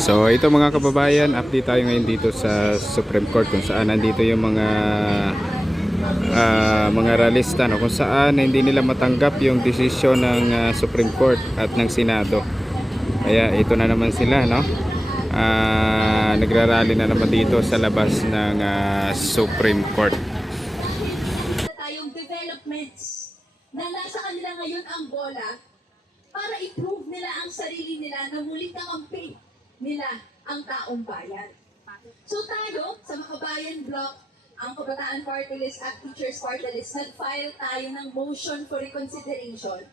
So ito mga kababayan, update tayo ngayon dito sa Supreme Court kung saan nandito yung mga realista, no, kung saan hindi nila matanggap yung desisyon ng Supreme Court at ng Senado. Kaya ito na naman sila, no? Nagrarally na naman dito sa labas ng Supreme Court. Tayong developments na nasa kanila ngayon ang bola para i-prove nila ang sarili nila na muling kakampi nila ang taong bayan. So tayo, sa Makabayan Bloc, ang Kabataan Party List at Teachers Party List, nag-file tayo ng motion for reconsideration.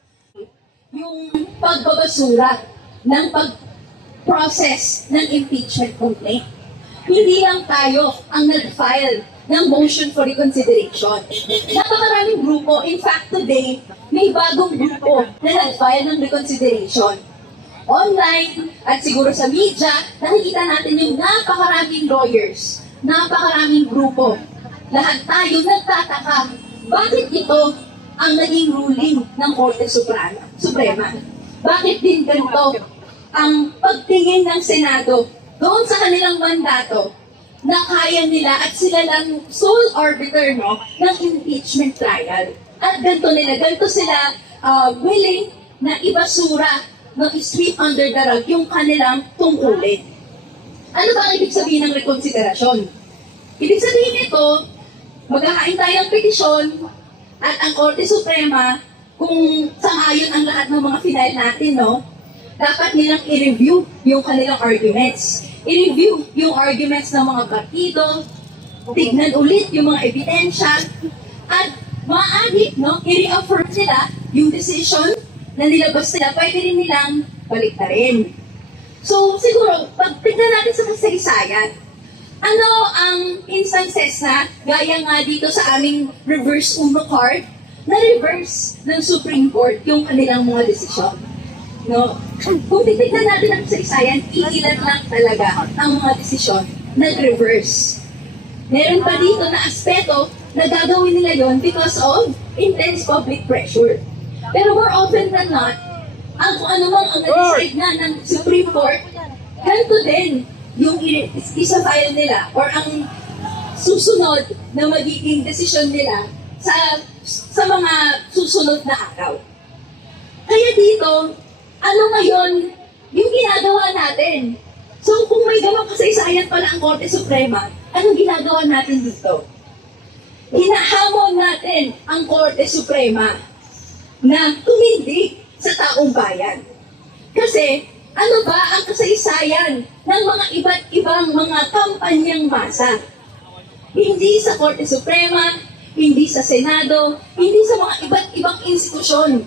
Yung pagbabasura ng pag-process ng impeachment complaint. Hindi lang tayo ang nag-file ng motion for reconsideration. Napakaraming grupo. In fact, today, may bagong grupo na nag-file ng reconsideration. Online at siguro sa media, nakikita natin yung napakaraming lawyers, napakaraming grupo. Lahat tayo nagtataka, bakit ito ang naging ruling ng Korte Suprema? Bakit din ganito ang pagtingin ng Senado doon sa kanilang mandato na kaya nila at sila lang sole arbiter, no, ng impeachment trial. At ganito sila willing na ibasura, no, sweep under the rug yung kanilang tungkulin. Ano ba ang ibig sabihin ng rekonsiderasyon? Ibig sabihin nito, maghahain tayo ng petisyon at ang Korte Suprema, kung sangayon ang lahat ng mga final natin, no, dapat nilang i-review yung kanilang arguments. I-review yung arguments ng mga partido, tignan ulit yung mga ebidensya, at maaari, no, i-reaffirm nila yung decision na nilabas nila, pwede rin nilang baliktarin. So, siguro, pag tignan natin sa kasaysayan, ano ang instances na, gaya nga dito sa aming reverse Uno card, na reverse ng Supreme Court yung kanilang mga desisyon. No? Kung titignan natin ang kasaysayan, iilan lang talaga ang mga desisyon nag-reverse. Meron pa dito na aspeto na gagawin nila yon because of intense public pressure. Pero more often than not, ang kung ano mang ang na-decide na ng Supreme Court, ganito din yung isa-file nila or ang susunod na magiging desisyon nila sa mga susunod na araw. Kaya dito, ano ngayon yung ginagawa natin? So kung may ganong kasaysayan pala ang Korte Suprema, anong ginagawa natin dito? Hinahamon natin ang Korte Suprema na tumindig sa taong bayan. Kasi ano ba ang kasaysayan ng mga iba't ibang mga kampanyang masa? Hindi sa Korte Suprema, hindi sa Senado, hindi sa mga iba't ibang institusyon.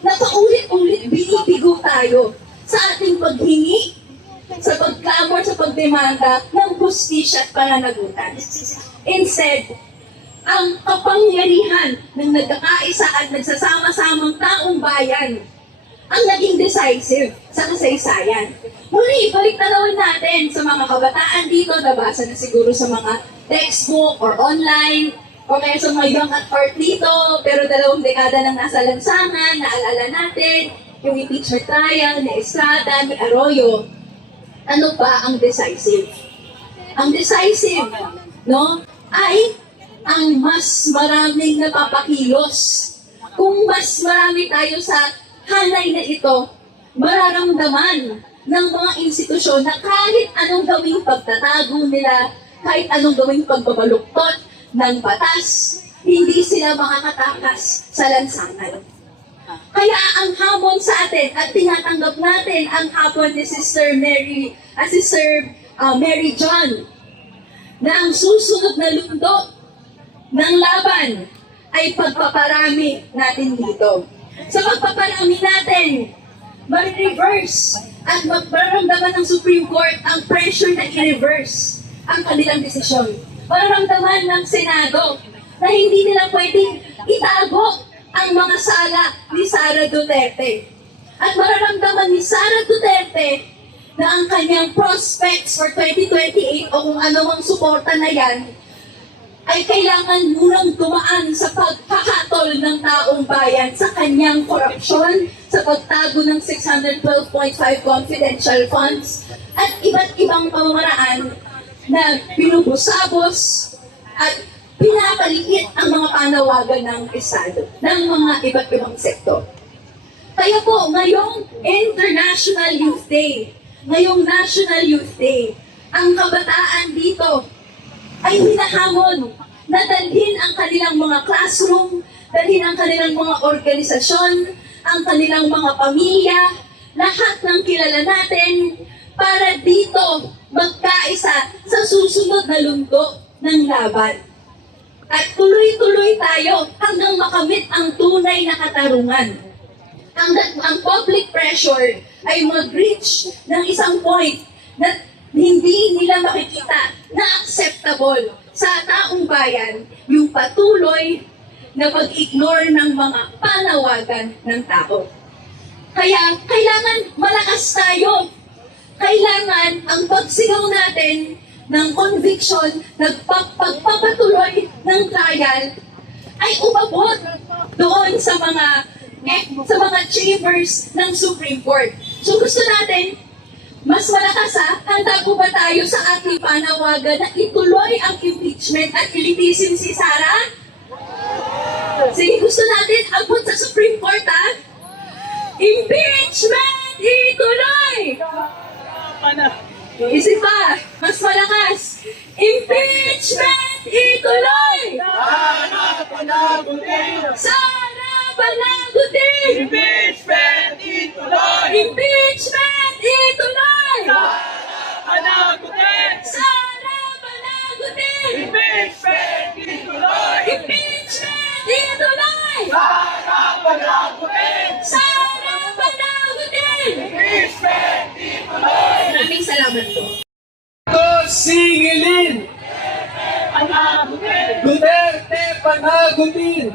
Na paulit-ulit binibigo tayo sa ating paghingi, sa pagklamor, sa pagdemanda ng hustisya at pananagutan. Instead, ang kapangyarihan ng nagkakaisa at nagsasama-samang taong bayan ang naging decisive sa kasaysayan. Muli, ibalik-tanawin natin sa mga kabataan dito, nabasa na siguro sa mga textbook or online, o kaya sa mga young at heart dito, pero 2 dekada nang nasa lansangan, naalala natin, yung impeachment trial ni Estrada, ni Arroyo. Ano pa ang decisive? Ang decisive, no, ay ang mas maraming napapakilos. Kung mas marami tayo sa hanay na ito, mararamdaman ng mga institusyon na kahit anong gawing pagtatago nila, kahit anong gawing pagbabaluktot ng batas, hindi sila makakatakas sa lansangan. Kaya ang hamon sa atin at tinatanggap natin ang hapon ni Sister Mary John na ang susunod na lundo ng laban ay pagpaparami natin dito. Sa pagpaparami natin, ma-reverse at magparamdaman ng Supreme Court ang pressure na i-reverse ang kanilang desisyon. Mararamdaman ng Senado na hindi nila pwedeng itago ang mga sala ni Sara Duterte. At mararamdaman ni Sara Duterte na ang kanyang prospects for 2028 o kung anumang suporta na yan ay kailangan munang dumaan sa pagkakatol ng taong bayan sa kanyang korupsyon, sa pagtago ng 612.5 confidential funds at iba't ibang pamamaraan na binubusabos at pinapaliit ang mga panawagan ng Estado, ng mga iba't ibang sektor. Kaya po, ngayong International Youth Day, ngayong National Youth Day, ang kabataan dito ay hinahamon na dalhin ang kanilang mga classroom, dalhin ang kanilang mga organisasyon, ang kanilang mga pamilya, lahat ng kilala natin, para dito magkaisa sa susunod na lundo ng laban. At tuloy-tuloy tayo hanggang makamit ang tunay na katarungan. Ang public pressure ay mag-reach ng isang point na hindi nila makikita na acceptable sa taong bayan yung patuloy na pag-ignore ng mga panawagan ng tao. Kaya kailangan malakas tayo. Kailangan ang pagsigaw natin ng conviction, pagpapatuloy ng trial ay umabot doon sa mga chambers ng Supreme Court. So gusto natin, mas malakas handa po ba tayo sa ating panawagan na ituloy ang impeachment at ilitisin si Sara? Sige, gusto natin abot sa Supreme Court Impeachment ituloy! Isip pa, mas malakas. Impeachment ituloy! Sana panagutin! Sana panagutin! Impeachment ituloy! Impeachment ituloy! Sana panagutin! Sana panagutin! Impeachment ituloy! Impeachment ituloy! Sana panagutin! Sana panagutin! Impeachment ituloy! Maraming salamat po. Singilin! Panagutin! Duterte panagutin!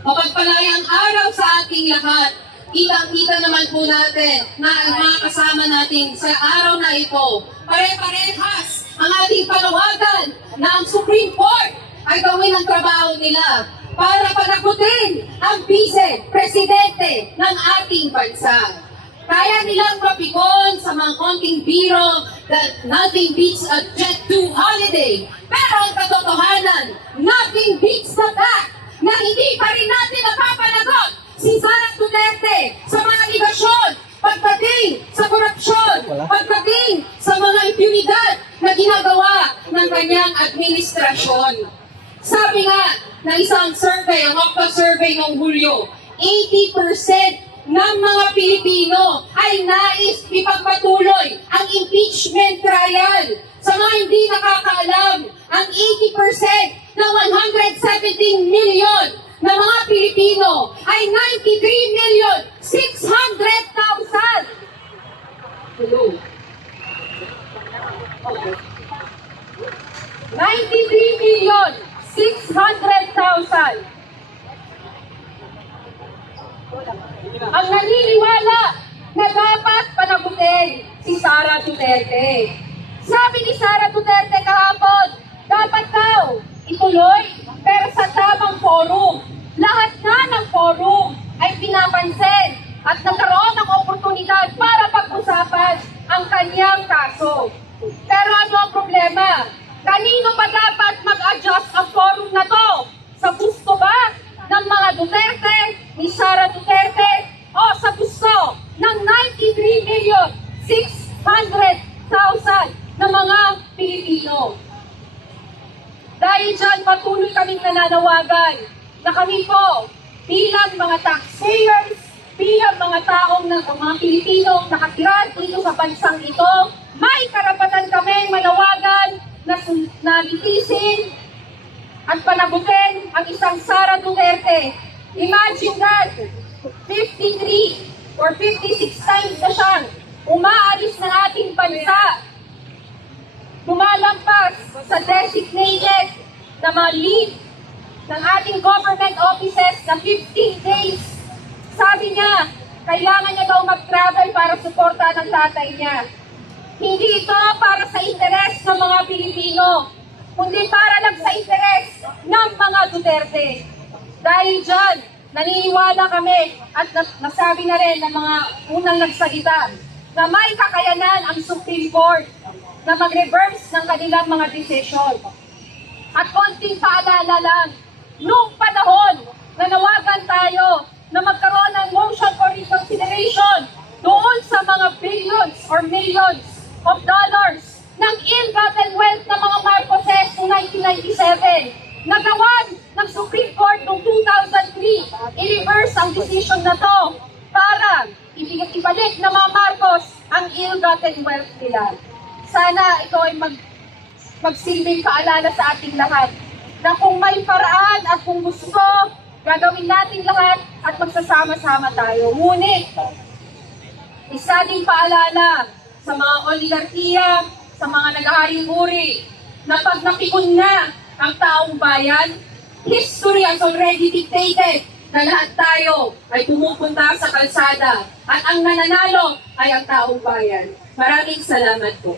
Mapagpalayang araw sa ating lahat. Kitang-kita naman po natin na ang mga kasama natin sa araw na ito, pare-parehas ang ating panawagan na ang Supreme Court ay gawin ang trabaho nila para panagutin ang vice-presidente ng ating bansa. Kaya nilang mapikon sa mga konting biro that nothing beats a Jet 2 holiday. Pero ang katotohanan, nothing beats the fact na hindi pa rin natin napapanagot si Sara Duterte sa mga negasyon, pagdating sa korupsyon, pagdating sa mga impunidad na ginagawa ng kanyang administrasyon. Sabi nga ng isang survey, ang Okta survey noong Hulyo, 80% ng mga Pilipino ay nais ipagpatuloy ang impeachment trial. Sa mga hindi nakakaalam, ang 80% ng 117 million na mga Pilipino ay 93,600,000. Hello. 93,600,000. Ang naniniwala na dapat panagutin si Sara Duterte. Sabi ni Sara Duterte kahapon, dapat daw ituloy pero sa tamang forum. Lahat na ng forum ay pinapansin at nagkaroon ng oportunidad para pag-usapan ang kanyang kaso. Pero ano ang problema? Kanino ba dapat mag-adjust ang forum na to? Sa gusto ba ng mga Duterte, ni Sara Duterte, o sa gusto ng 93,600,000 na mga Pilipino? Dahil dyan, patuloy kaming nananawagan na kami po, bilang mga taxpayers, bilang mga taong ng mga Pilipino nakatira dito sa bansang ito, may karapatan kami manawagan na litisin at panagutin ang isang Sara Duterte. Imagine that, 53 or 56 times na siyang umaalis ng ating bansa, lumalampas sa designated na mga leave ng ating government offices na 15 days. Sabi niya, kailangan niya daw mag-travel para suportahan ang tatay niya. Hindi ito para sa interes ng mga Pilipino, kundi para lang sa interes ng mga Duterte. Dahil dyan, naniniwala kami at nasabi na rin ng mga unang nagsalita na may kakayanan ang Supreme Court na mag-reverse ng kanilang mga desisyon. At konting paalala lang, noong panahon na nawagan tayo na magkaroon ng motion for reconsideration doon sa mga billions or millions of dollars ng ill-gotten wealth ng mga Marcoses noong 1997, nagawan ng Supreme Court noong 2003, i-reverse ang decision na to para ibalik na mga Marcos ang ill-gotten wealth nila. Sana ito ay magsilbing paalala sa ating lahat na kung may paraan at kung gusto, gagawin natin lahat at magsasama-sama tayo. Ngunit, isa ding paalala sa mga oligarkiya, sa mga nag-ahari-uri, na pag napikon na ang taong bayan, history has already dictated na lahat tayo ay pumupunta sa kalsada at ang nananalo ay ang taong bayan. Maraming salamat po.